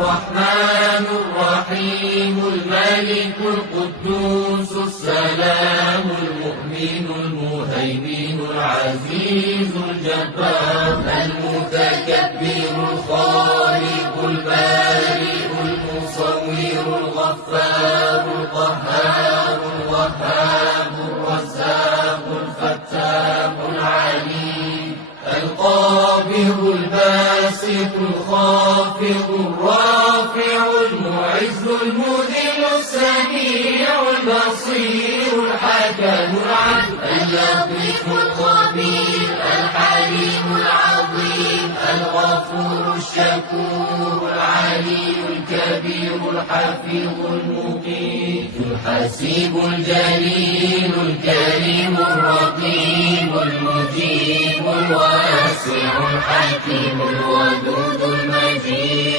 الرحمن الرحيم الملك القدوس السلام المؤمن المهيمن العزيز الجبار المتكبر الخالق البارئ المصور الغفار القهار الوهاب الرزاق الفتاح العليم القابض الباسط الخافض الرافع المعز المذل السميع البصير الحكم العدل اللطيف الخبير الحليم العظيم الغفور الشكور العلي الكبير الحفيظ المقيم الحسيب الجليل الكريم الرقيب المجيب الواسع الحكيم الودود المجيد.